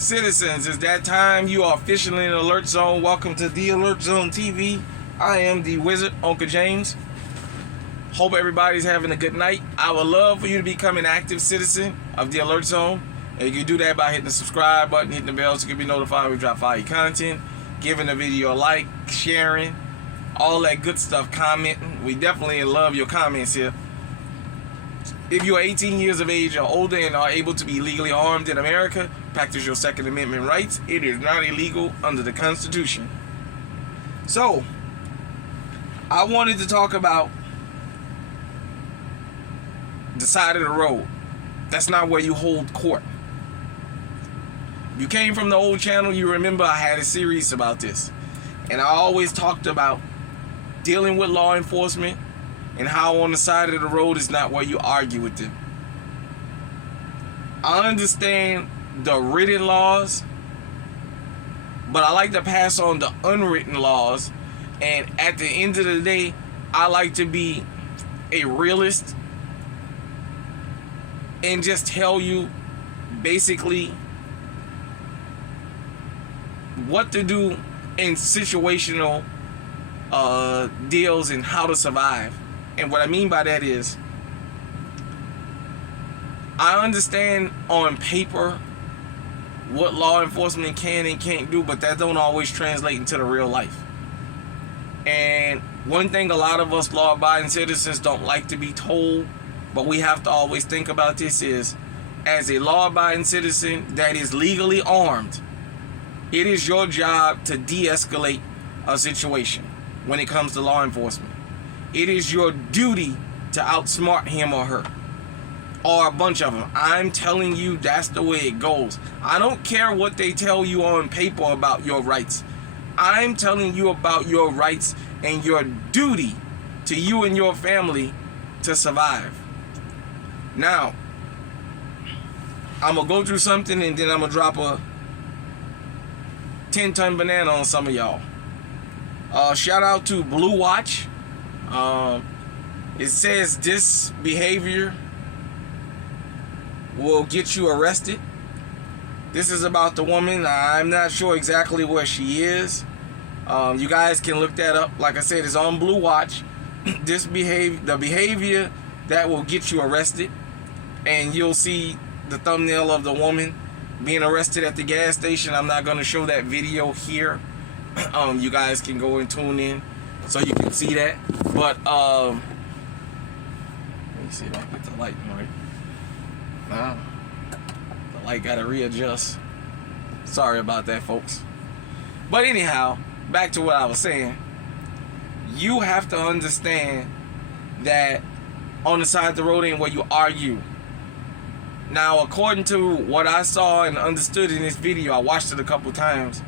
Citizens, it's that time. You are officially in Alert Zone. Welcome to the Alert Zone TV. I am the Wizard, Uncle James. Hope everybody's having a good night. I would love for you to become an active citizen of the Alert Zone. And you can do that by hitting the subscribe button, hitting the bell so you can be notified when we drop fire content, giving the video a like, sharing, all that good stuff, commenting. We definitely love your comments here. If you are 18 years of age or older and are able to be legally armed in America, practice your Second Amendment rights. It is not illegal under the Constitution. So, I wanted to talk about the side of the road. That's not where you hold court. If you came from the old channel, you remember I had a series about this. And I always talked about dealing with law enforcement and how on the side of the road is not where you argue with them. I understand the written laws, but I like to pass on the unwritten laws. And at the end of the day, I like to be a realist and just tell you basically what to do in situational deals and how to survive. And what I mean by that is, I understand on paper what law enforcement can and can't do, but that don't always translate into the real life. And one thing a lot of us law-abiding citizens don't like to be told, but we have to always think about this is, as a law-abiding citizen that is legally armed, it is your job to de-escalate a situation when it comes to law enforcement. It is your duty to outsmart him or her, or a bunch of them. I'm telling you, that's the way it goes. I don't care what they tell you on paper about your rights. I'm telling you about your rights and your duty to you and your family to survive. Now, I'm going to go through something and then I'm going to drop a 10-ton banana on some of y'all. Shout out to Blue Watch. It says this behavior will get you arrested. This is about the woman. I'm not sure exactly where she is. You guys can look that up. Like I said, it's on Blue Watch. The behavior that will get you arrested, and you'll see the thumbnail of the woman being arrested at the gas station. I'm not going to show that video here. You guys can go and tune in so you can see that. But let me see if I can get the light right. Nah, the light got to readjust. Sorry about that, folks. But anyhow, back to what I was saying. You have to understand that on the side of the road ain't where you argue. Now, according to what I saw and understood in this video, I watched it a couple times.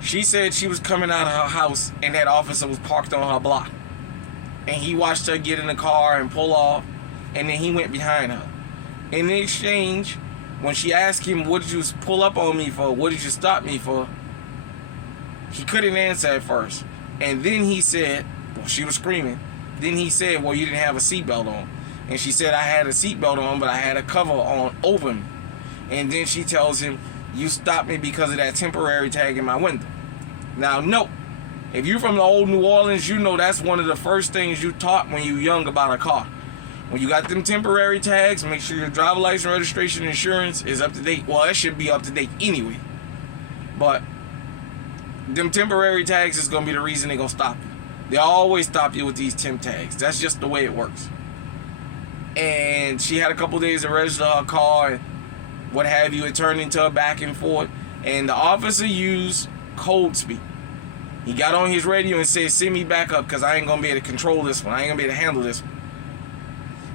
She said she was coming out of her house and that officer was parked on her block. And he watched her get in the car and pull off, and then he went behind her. In the exchange, when she asked him, what did you pull up on me for? What did you stop me for? He couldn't answer at first. And then he said, well, she was screaming. Then he said, well, you didn't have a seatbelt on. And she said, I had a seatbelt on, but I had a cover on over me. And then she tells him, you stopped me because of that temporary tag in my window. Now, no. If you're from the old New Orleans, you know that's one of the first things you taught when you were young about a car. When you got them temporary tags, make sure your driver license, registration, insurance is up to date. Well, it should be up to date anyway. But them temporary tags is going to be the reason they're going to stop you. They always stop you with these temp tags. That's just the way it works. And she had a couple days to register her car and what have you. It turned into a back and forth. And the officer used code speak. He got on his radio and said, send me back up because I ain't going to be able to control this one. I ain't going to be able to handle this one.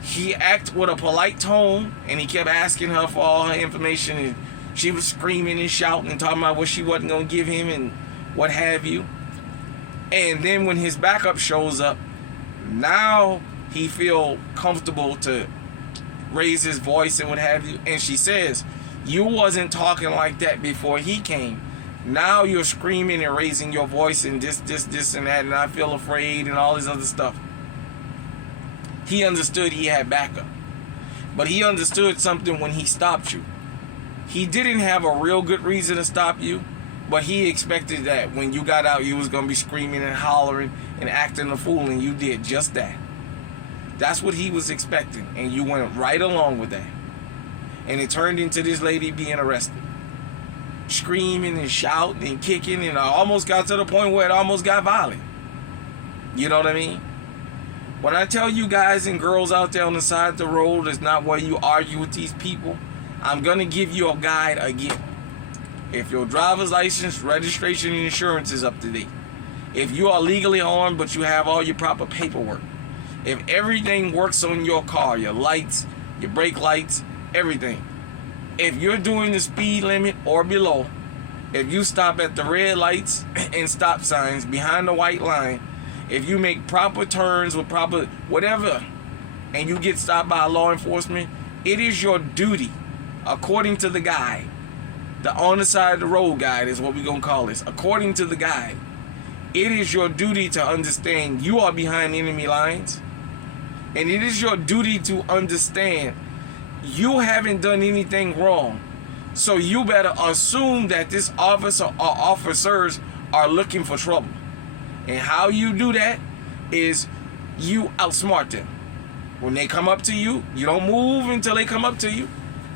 He acted with a polite tone and he kept asking her for all her information. And she was screaming and shouting and talking about what she wasn't going to give him and what have you. And then when his backup shows up, now he feel comfortable to raise his voice and what have you. And she says, you wasn't talking like that before he came. Now you're screaming and raising your voice and this and that, and I feel afraid and all this other stuff. He understood he had backup. But he understood something when he stopped you. He didn't have a real good reason to stop you, but he expected that when you got out, you was going to be screaming and hollering and acting a fool, and you did just that. That's what he was expecting, and you went right along with that. And it turned into this lady being arrested. Screaming and shouting and kicking, and I almost got to the point where it almost got violent. You know what I mean? When I tell you guys and girls out there on the side of the road, it's not where you argue with these people. I'm going to give you a guide again. If your driver's license, registration, and insurance is up to date. If you are legally armed but you have all your proper paperwork. If everything works on your car, your lights, your brake lights, everything. If you're doing the speed limit or below, if you stop at the red lights and stop signs behind the white line, if you make proper turns with proper whatever, and you get stopped by law enforcement, it is your duty, according to the guide, the on the side of the road guide is what we're going to call this. According to the guide, it is your duty to understand you are behind enemy lines. And it is your duty to understand you haven't done anything wrong. So you better assume that this officer or officers are looking for trouble. And how you do that is you outsmart them. When they come up to you, you don't move until they come up to you.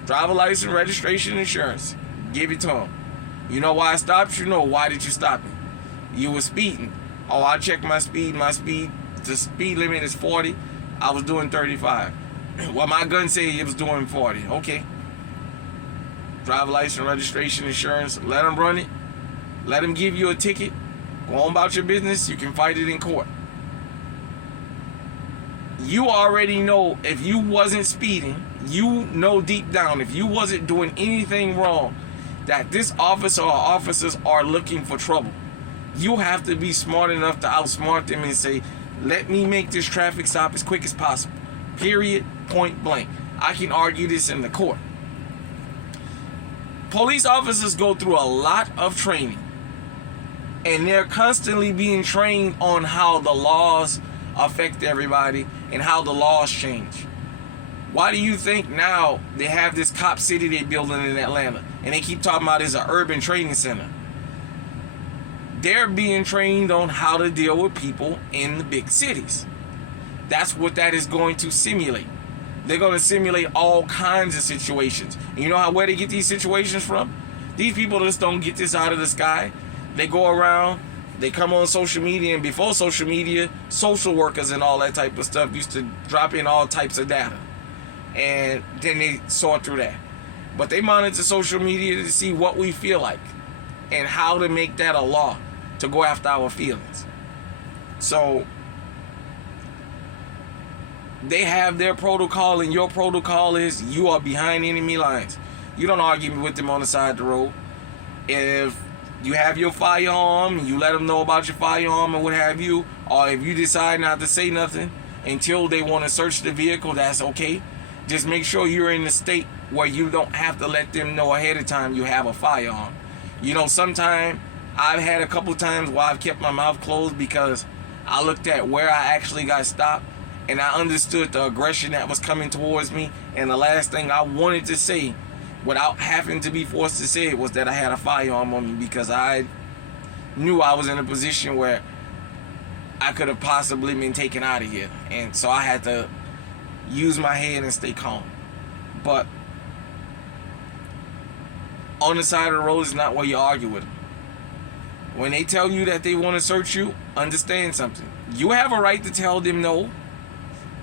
Driver license, registration, insurance. Give it to them. You know why I stopped you? No, why did you stop me? You were speeding. Oh, I checked my speed. The speed limit is 40. I was doing 35. Well, my gun said it was doing 40. Okay. Driver license, registration, insurance. Let them run it. Let them give you a ticket. Go on about your business. You can fight it in court. You already know if you wasn't speeding, you know deep down, if you wasn't doing anything wrong, that this officer or officers are looking for trouble. You have to be smart enough to outsmart them and say, let me make this traffic stop as quick as possible. Period. Point blank. I can argue this in the court. Police officers go through a lot of training. And they're constantly being trained on how the laws affect everybody and how the laws change. Why do you think now they have this cop city they're building in Atlanta? And they keep talking about it's an urban training center. They're being trained on how to deal with people in the big cities. That's what that is going to simulate. They're going to simulate all kinds of situations. And you know where they get these situations from? These people just don't get this out of the sky. They go around, they come on social media, and before social media, social workers and all that type of stuff used to drop in all types of data. And then they sort through that. But they monitor social media to see what we feel like and how to make that a law to go after our feelings. So they have their protocol, and your protocol is you are behind enemy lines. You don't argue with them on the side of the road. If you have your firearm and you let them know about your firearm and what have you, or if you decide not to say nothing until they want to search the vehicle, that's okay. Just make sure you're in the state where you don't have to let them know ahead of time you have a firearm. You know, sometimes I've had a couple times where I've kept my mouth closed because I looked at where I actually got stopped and I understood the aggression that was coming towards me, and the last thing I wanted to say without having to be forced to say it was that I had a firearm on me, because I knew I was in a position where I could have possibly been taken out of here, and so I had to use my head and stay calm. But on the side of the road is not where you argue with them. When they tell you that they want to search you, understand something. You have a right to tell them no,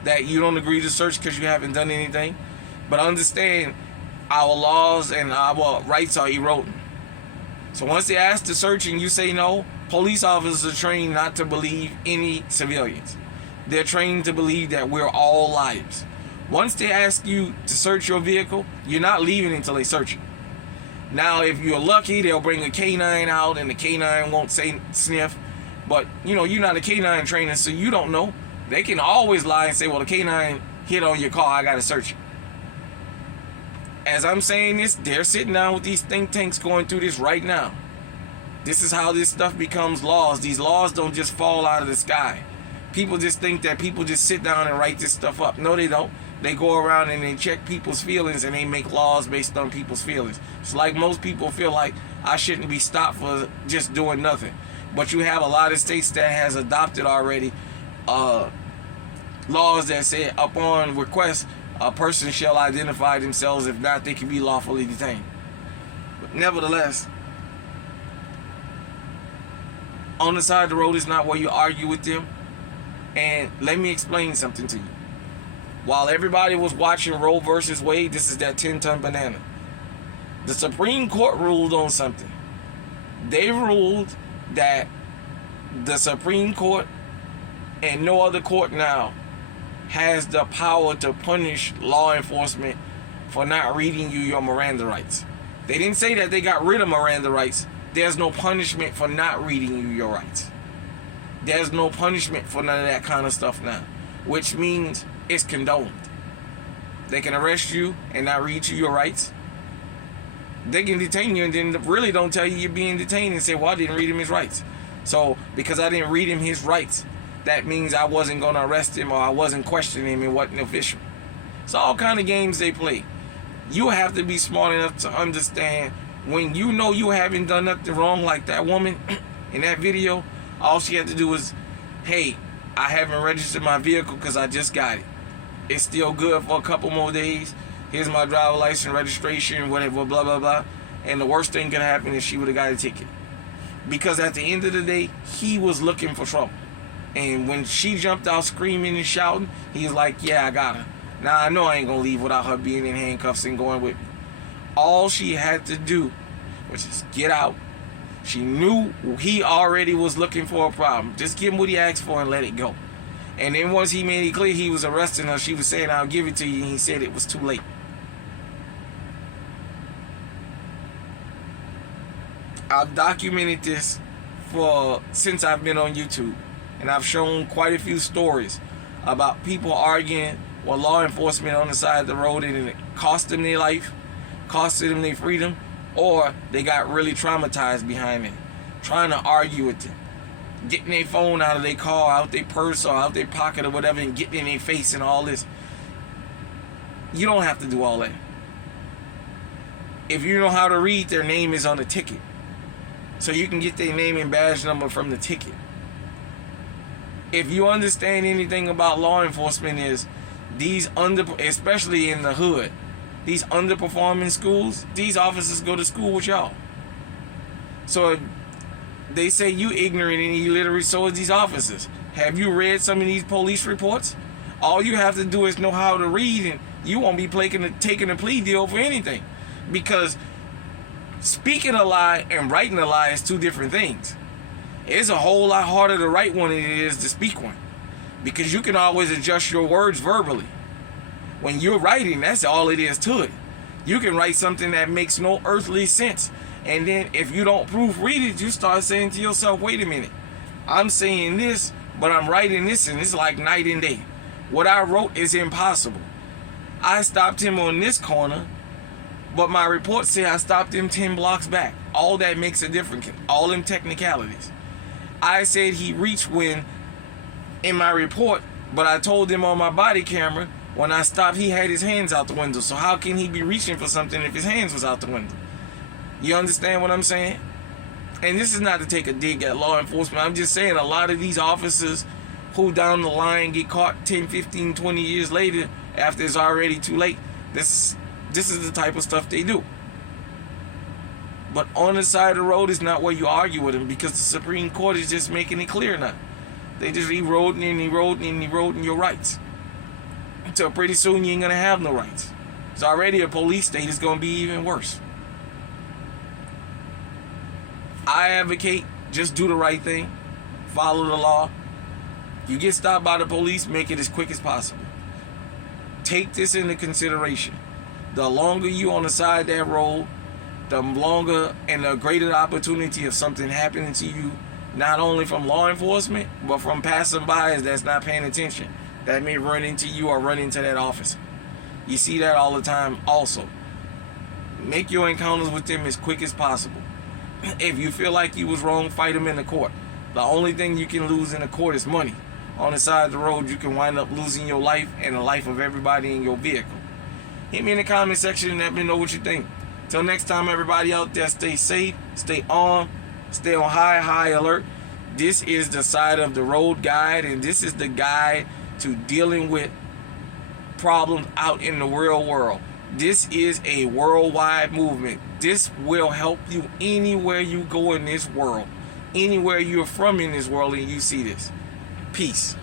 that you don't agree to search because you haven't done anything. But understand, our laws and our rights are eroding. So once they ask to search and you say no, police officers are trained not to believe any civilians. They're trained to believe that we're all liars. Once they ask you to search your vehicle, you're not leaving until they search it. Now, if you're lucky, they'll bring a K9 out and the K9 won't say sniff. But, you know, you're not a K9 trainer, so you don't know. They can always lie and say, well, the K9 hit on your car, I got to search it. As I'm saying this, they're sitting down with these think tanks going through this right now. This is how this stuff becomes laws. These laws don't just fall out of the sky. People just think that people just sit down and write this stuff up. No, they don't. they go around and they check people's feelings and they make laws based on people's feelings. It's like most people feel like I shouldn't be stopped for just doing nothing. But you have a lot of states that has adopted already laws that say upon request, a person shall identify themselves. If not, they can be lawfully detained. But nevertheless, on the side of the road is not where you argue with them. And let me explain something to you. While everybody was watching Roe versus Wade, this is that 10-ton banana. The Supreme Court ruled on something. They ruled that the Supreme Court and no other court now has the power to punish law enforcement for not reading you your Miranda rights. They didn't say that they got rid of Miranda rights. There's no punishment for not reading you your rights. There's no punishment for none of that kind of stuff now, which means it's condoned. They can arrest you and not read you your rights. They can detain you and then really don't tell you you're being detained and say, well, I didn't read him his rights. So because I didn't read him his rights, that means I wasn't going to arrest him or I wasn't questioning him and wasn't official. It's all kind of games they play. You have to be smart enough to understand when you know you haven't done nothing wrong, like that woman in that video. All she had to do was, hey, I haven't registered my vehicle because I just got it. It's still good for a couple more days. Here's my driver license, registration, whatever, blah, blah, blah. And the worst thing could happen is she would have got a ticket. Because at the end of the day, he was looking for trouble. And when she jumped out screaming and shouting, he was like, yeah, I got her. Now, I know I ain't going to leave without her being in handcuffs and going with me. All she had to do was just get out. She knew he already was looking for a problem. Just give him what he asked for and let it go. And then once he made it clear he was arresting her, she was saying, I'll give it to you. And he said it was too late. I've documented this since I've been on YouTube. And I've shown quite a few stories about people arguing with law enforcement on the side of the road, and it cost them their life, costed them their freedom, or they got really traumatized behind it, trying to argue with them, getting their phone out of their car, out their purse, or out their pocket or whatever, and getting in their face and all this. You don't have to do all that. If you know how to read, their name is on the ticket. So you can get their name and badge number from the ticket. If you understand anything about law enforcement, is these especially in the hood, these underperforming schools, these officers go to school with y'all. So if they say you ignorant and illiterate, so is these officers. Have you read some of these police reports? All you have to do is know how to read, and you won't be taking a plea deal for anything. Because speaking a lie and writing a lie is two different things. It's a whole lot harder to write one than it is to speak one. Because you can always adjust your words verbally. When you're writing, that's all it is to it. You can write something that makes no earthly sense. And then if you don't proofread it, you start saying to yourself, wait a minute. I'm saying this, but I'm writing this, and it's like night and day. What I wrote is impossible. I stopped him on this corner, but my report said I stopped him 10 blocks back. All that makes a difference. All them technicalities. I said he reached when in my report, but I told him on my body camera when I stopped he had his hands out the window. So how can he be reaching for something if his hands was out the window? You understand what I'm saying? And this is not to take a dig at law enforcement. I'm just saying a lot of these officers who down the line get caught 10, 15, 20 years later after it's already too late. This is the type of stuff they do. But on the side of the road is not where you argue with them, because the Supreme Court is just making it clear now. They just eroding your rights. Until pretty soon you ain't going to have no rights. It's already a police state. It's going to be even worse. I advocate just do the right thing. Follow the law. You get stopped by the police, make it as quick as possible. Take this into consideration. The longer you on the side of that road, the longer and the greater the opportunity of something happening to you, not only from law enforcement, but from passersby that's not paying attention, that may run into you or run into that officer. You see that all the time also. Make your encounters with them as quick as possible. If you feel like you was wrong, fight them in the court. The only thing you can lose in the court is money. on the side of the road, you can wind up losing your life and the life of everybody in your vehicle. Hit me in the comment section and let me know what you think. Till next time, everybody out there, stay safe, stay on high alert. This is the Side of the Road guide, and this is the guide to dealing with problems out in the real world. This is a worldwide movement. This will help you anywhere you go in this world, anywhere you're from in this world and you see this. Peace.